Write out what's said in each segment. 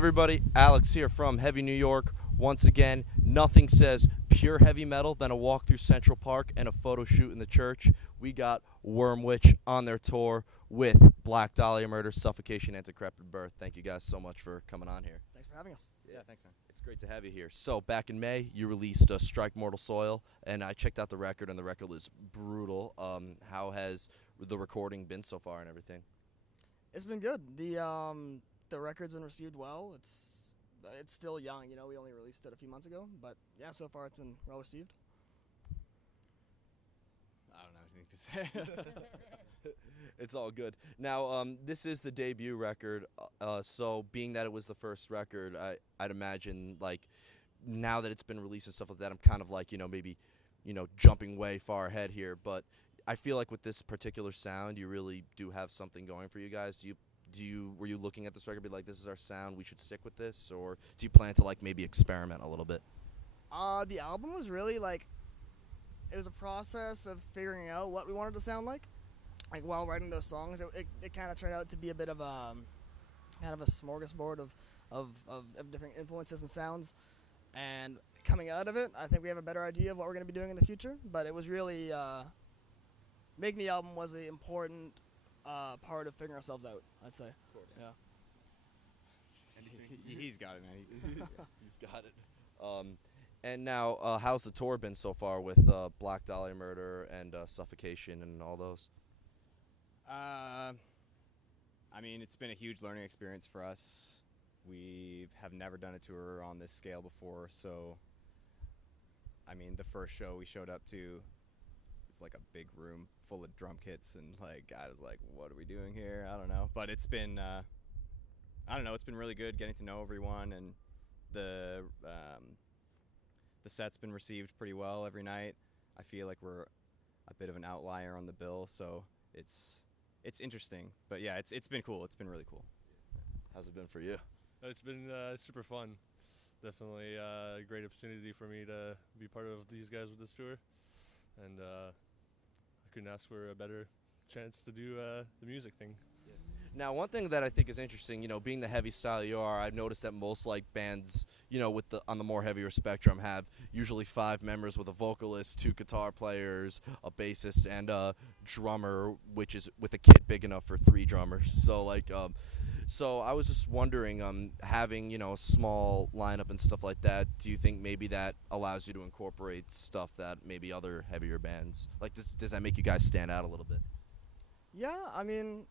everybody, Alex here from Heavy New York. Once again, nothing says pure heavy metal than a walk through Central Park and a photo shoot in the church. We got Wormwitch on their tour with Black Dahlia Murder, Suffocation, and Decrepit Birth. Thank you guys so much for coming on here. Thanks for having us. Yeah, thanks, man. It's great to have you here. So back in May, you released Strike Mortal Soil, and I checked out the record, and the record was brutal. How has the recording been so far and everything? It's been good. The record's been received well. It's still young, you know. We only released it a few months ago, but yeah, so far it's been well received. I don't have anything to say. It's all good. Now, this is the debut record, so being that it was the first record, I'd imagine, like, now that it's been released and stuff like that, I'm kind of like, maybe, jumping way far ahead here, but I feel like with this particular sound, you really do have something going for you guys. Were you looking at this record, be like, this is our sound, we should stick with this, or do you plan to, like, maybe experiment a little bit? The album was really, like, it was a process of figuring out what we wanted to sound like while writing those songs. It kind of turned out to be a bit of a kind of a smorgasbord of different influences and sounds, and coming out of it, I think we have a better idea of what we're going to be doing in the future, but it was really, making the album was an important part of figuring ourselves out, I'd say. Of course. Yeah. He's got it, man. He's got it. And now, how's the tour been so far with Black Dahlia Murder and Suffocation and all those? I mean, it's been a huge learning experience for us. We have never done a tour on this scale before, so, I mean, the first show we showed up to, it's like a big room full of drum kits, and, like, I was like, what are we doing here? I don't know. But it's been, I don't know, it's been really good getting to know everyone, and the set's been received pretty well every night. I feel like we're a bit of an outlier on the bill, so it's interesting. But yeah, it's been cool. It's been really cool. How's it been for you? It's been super fun. Definitely a great opportunity for me to be part of these guys with this tour, and I couldn't ask for a better chance to do the music thing. Now, one thing that I think is interesting, being the heavy style you are, I've noticed that most bands, on the more heavier spectrum, have usually 5 members with a vocalist, 2 guitar players, a bassist, and a drummer, which is with a kit big enough for 3 drummers. So so I was just wondering, having a small lineup and stuff like that, do you think maybe that allows you to incorporate stuff that maybe other heavier bands, does that make you guys stand out a little bit? Yeah, I mean,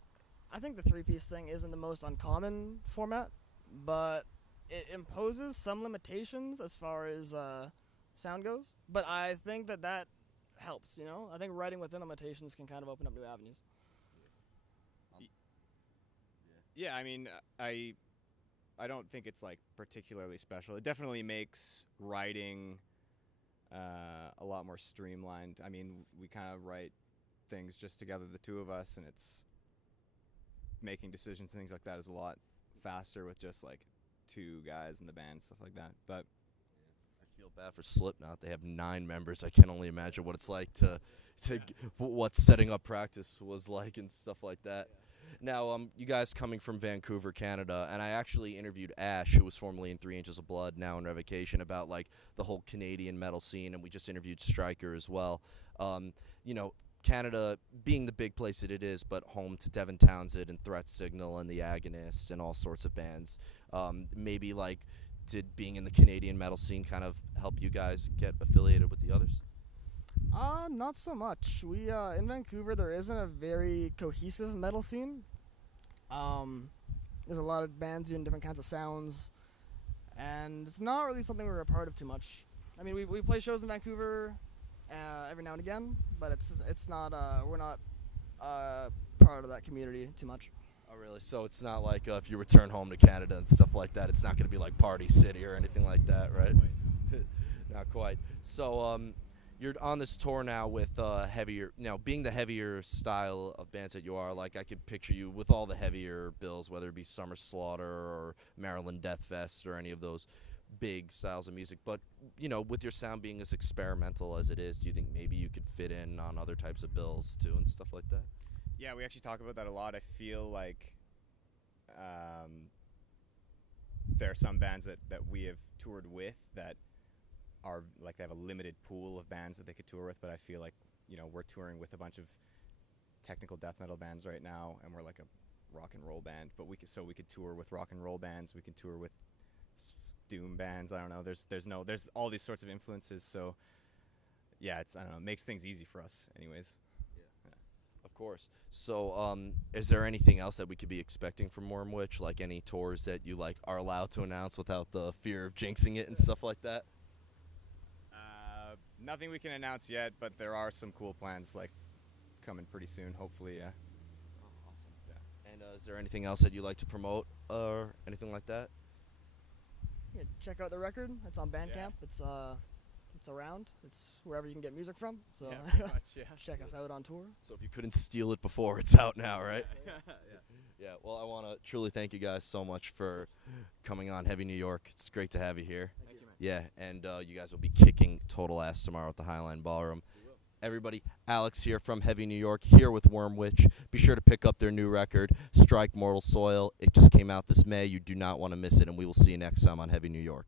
I think the 3-piece thing isn't the most uncommon format, but it imposes some limitations as far as sound goes. But I think that helps, I think writing within limitations can kind of open up new avenues. Yeah, I mean, I don't think it's, like, particularly special. It definitely makes writing a lot more streamlined. I mean, we kind of write things just together, the two of us, and it's making decisions and things like that is a lot faster with just, like, 2 guys in the band, stuff like that. But I feel bad for Slipknot. They have 9 members. I can only imagine what it's like to what setting up practice was like and stuff like that. Now, you guys coming from Vancouver, Canada, and I actually interviewed Ash, who was formerly in 3 Inches of Blood, now in Revocation, about, like, the whole Canadian metal scene, and we just interviewed Stryker as well. Canada being the big place that it is, but home to Devin Townsend and Threat Signal and The Agonist and all sorts of bands. Maybe, like, did being in the Canadian metal scene kind of help you guys get affiliated with the others? Not so much. We, in Vancouver, there isn't a very cohesive metal scene. There's a lot of bands doing different kinds of sounds, and it's not really something we're a part of too much. I mean, we play shows in Vancouver every now and again, but it's not, we're not part of that community too much. Oh, really? So it's not like if you return home to Canada and stuff like that, it's not going to be like Party City or anything like that, right? Not quite. So, you're on this tour now with heavier, being the heavier style of bands that you are, like, I could picture you with all the heavier bills, whether it be Summer Slaughter or Maryland Death Fest or any of those big styles of music. But, with your sound being as experimental as it is, do you think maybe you could fit in on other types of bills too and stuff like that? yeah, we actually talk about that a lot. I feel like there are some bands that we have toured with that are like they have a limited pool of bands that they could tour with, but I feel like, you know, we're touring with a bunch of technical death metal bands right now, and we're like a rock and roll band, but we could tour with rock and roll bands, we can tour with doom bands. I don't know, there's all these sorts of influences, so yeah, I don't know, it makes things easy for us anyways. Of course. So, is there anything else that we could be expecting from Wormwitch? Like any tours that you like are allowed to announce without the fear of jinxing it and stuff like that? Nothing we can announce yet, but there are some cool plans like coming pretty soon, hopefully. Yeah. Oh, awesome. Yeah. And is there anything else that you like to promote or anything like that? Yeah, check out the record. It's on Bandcamp. Yeah. It's around. It's wherever you can get music from. So Yeah, pretty much, yeah. check us out on tour. So if you couldn't steal it before, it's out now, right? Yeah. Well, I want to truly thank you guys so much for coming on Heavy New York. It's great to have you here. Thank you, man. Yeah, and you guys will be kicking total ass tomorrow at the Highline Ballroom. Everybody, Alex here from Heavy New York, here with Wormwitch. Be sure to pick up their new record, Strike Mortal Soil. It just came out this May. You do not want to miss it, and we will see you next time on Heavy New York.